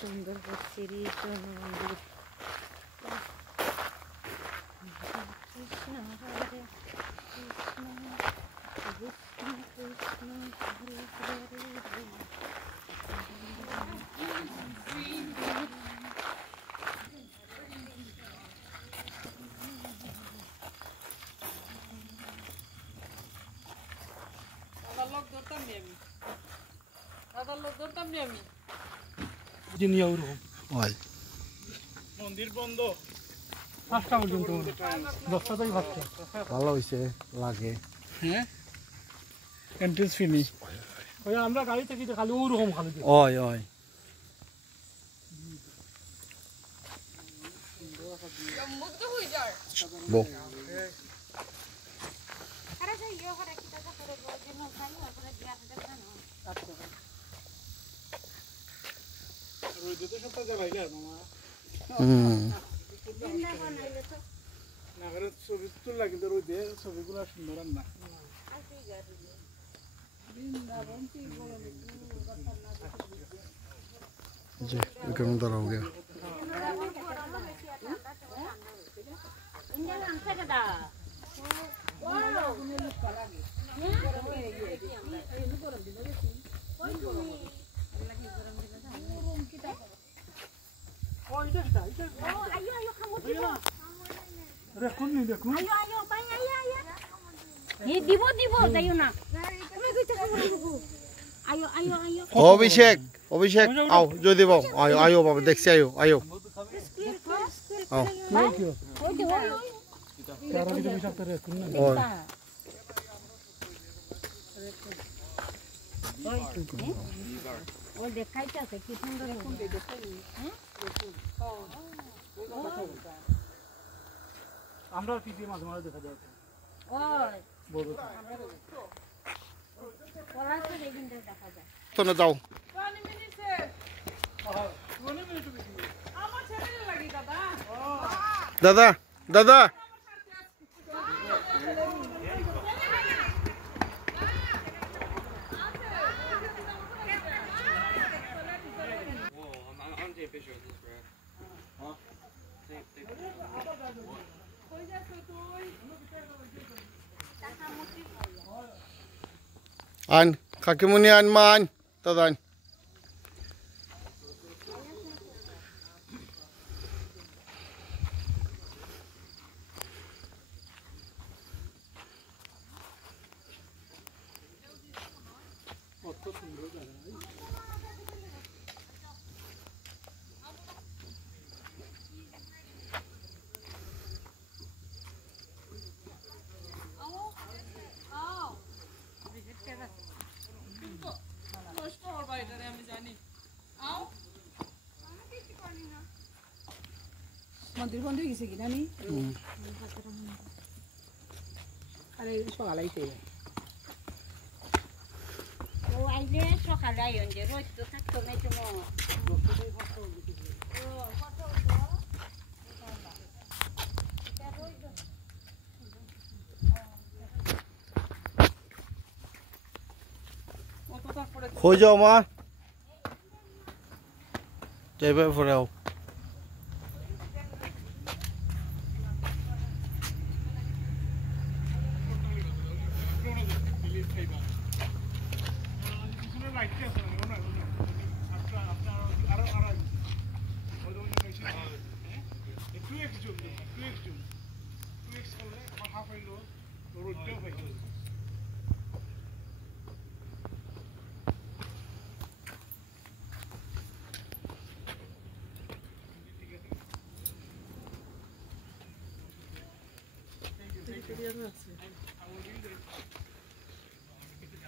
সুন্দর শ্রী মন্দির। কৃষ্ণ হরে কৃষ্ণ কৃষ্ণ কৃষ্ণ হরে হরে। মন্দির বন্ধ 5টা পর্যন্ত, 10টাতেই ভাবছে ভালো হয়েছে লাগে। হ্যাঁ এন্ট্রেন্স ফি নেই। ওই আমরা গাড়ি থেকে খালি ওরকম খালি ওই ওই বো ছবি তুললা কিন্তু ওই দিয়ে ছবিগুলো সুন্দর না। जी विक्रम तो हो गया। দিব দিব যাইও না। আয়ো আয়ো আয়ো अभिषेक अभिषेक आओ जो देव आयो आयो बाबा देख से आयो आयो आओ ও দেখাইতেছে কি সুন্দর। আমরা পিছে মাঝে মাঝে দেখা যায়। ওই বড় পলাশে দেখিনতে দেখা যায়। तो न जाओ दादा दादा An kakimuni an man tadan মন্দির বন্ধ হয়ে গেছে কিনা নি? আরে সকালাইতে ও আইলে সকালে আইন যে রোজ তো থাকতো না তো हो जाओ मां जाइबे फरे आओ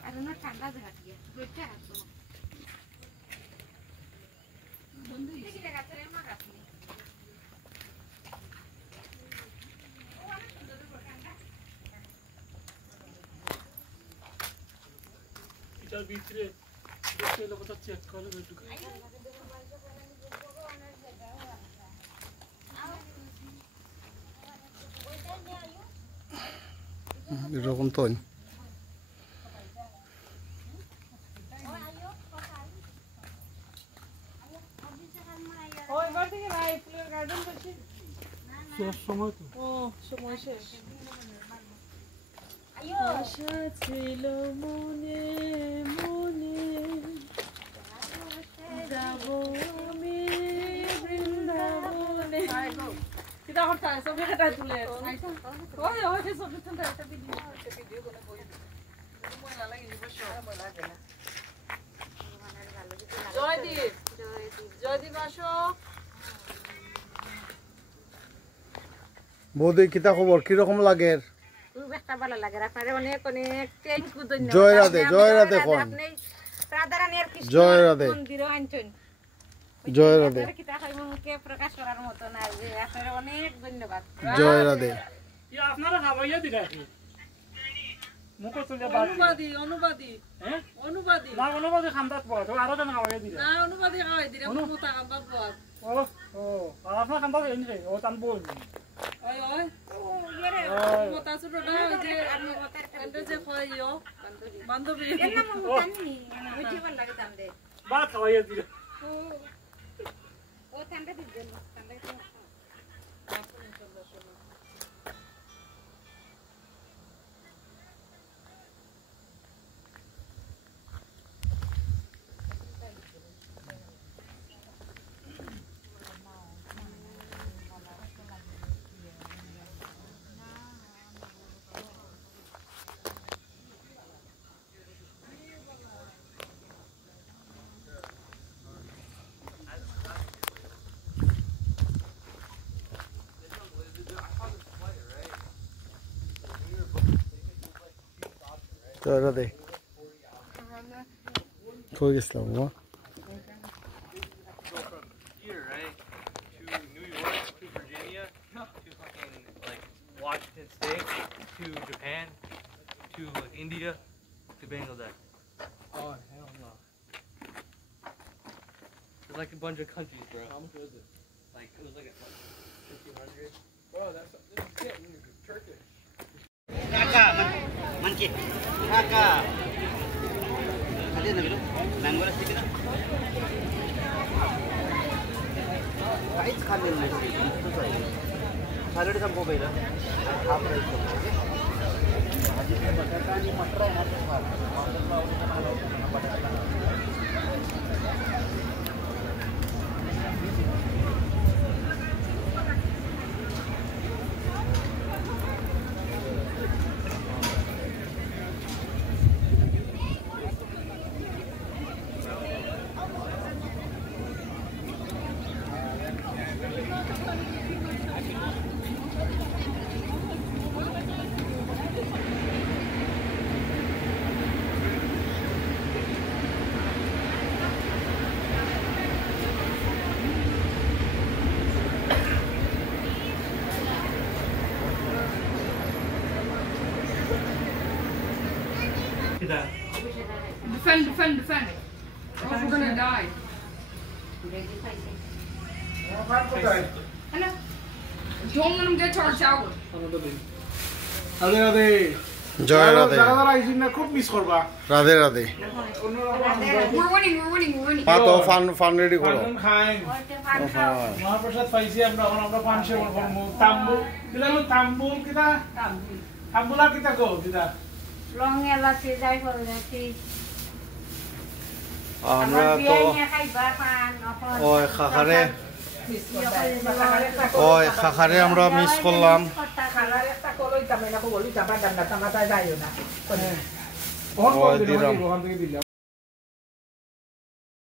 আর না ঠান্ডা জায়গা দিয়ে বইটা আসো বন্ধু দেখি দেখা করে মা রাখি এটার ভিতরে দেখতে লোকটা চেক করে একটু এরকম তো শেষ সময় তো ও সময় শেষ আইও আশা ছিল মনে মনে যাব আমি বৃন্দাবনে কিটা করতা ছবি কাটা তুলে ওই ওই ছবি তুলতে একটা ভিডিও করে কই মজা লাগে নিবস মজা লাগে না জয়দীপ আসো বৌদি কিতা খবর কিরকম লাগে খুব একটা ভালো লাগে আপনারে অনেক অনেক থ্যাংক ইউ ধন্যবাদ জয় রাধে জয় রাধে কোন আপনি রাধারানীর কৃষ্ণ জয় রাধে মন্দির আনছেন জয় রাধে কিতা কই মুখে প্রকাশ করার মতো না যে আপনারে অনেক ধন্যবাদ জয় রাধে ইয়া আপনারা খাওয়াইয়া দিরা কি মুখ চলে বাদ অনুবাদী হ্যাঁ অনুবাদী না অনুবাদে খামদাত পড়ে তো আরো জন খাওয়াইয়া দিরা না অনুবাদী খাওয়াই দিলে মোটা কাম বাপ ও ও আপনারা খামদাত এনে ও তান বল ওই ওই মোটা ছোটটা ওই যে আমি এন্ড যে কইও বান্ধবী এর নাম মুতানি বুঝি ভালো লাগে তামদে বাদ খাওয়াইয়া দিরা ও তামদে দিবেন তামদে জয় রাধে কই গেছিলাম মা Go from here, right, to New York, to Virginia, to fucking like Washington State, to Japan, to India, to Bangladesh. Oh hell no. It's like a bunch of countries, bro. How much was it? Like it was like 1,500. Bro, that's this is getting Turkish. काहीच खाल्लेलं नाही salad संपव पहिलं half rice भाजी बटाटा आणि मटर आहे ना बटाटा Defend. Or we're gonna die. Hello. Don't let him get to our tower. Radhe Radhe জয় রাধে যারা যারা আইছেন না খুব মিস করবা রাধে রাধে We're winning. পা তো ফান রেডি করো পান খাই মহাপ্রসাদ পাইছি আমরা এখন আমরা পান সেবন করবো তাম্বুল কিলা তাম্বুল কিটা তাম্বুলা কিটা কো কিটা লং এলাচি যাই করে যাচ্ছি আমরা তো ওই খাখারে আমরা মিস করলাম ওই দিলাম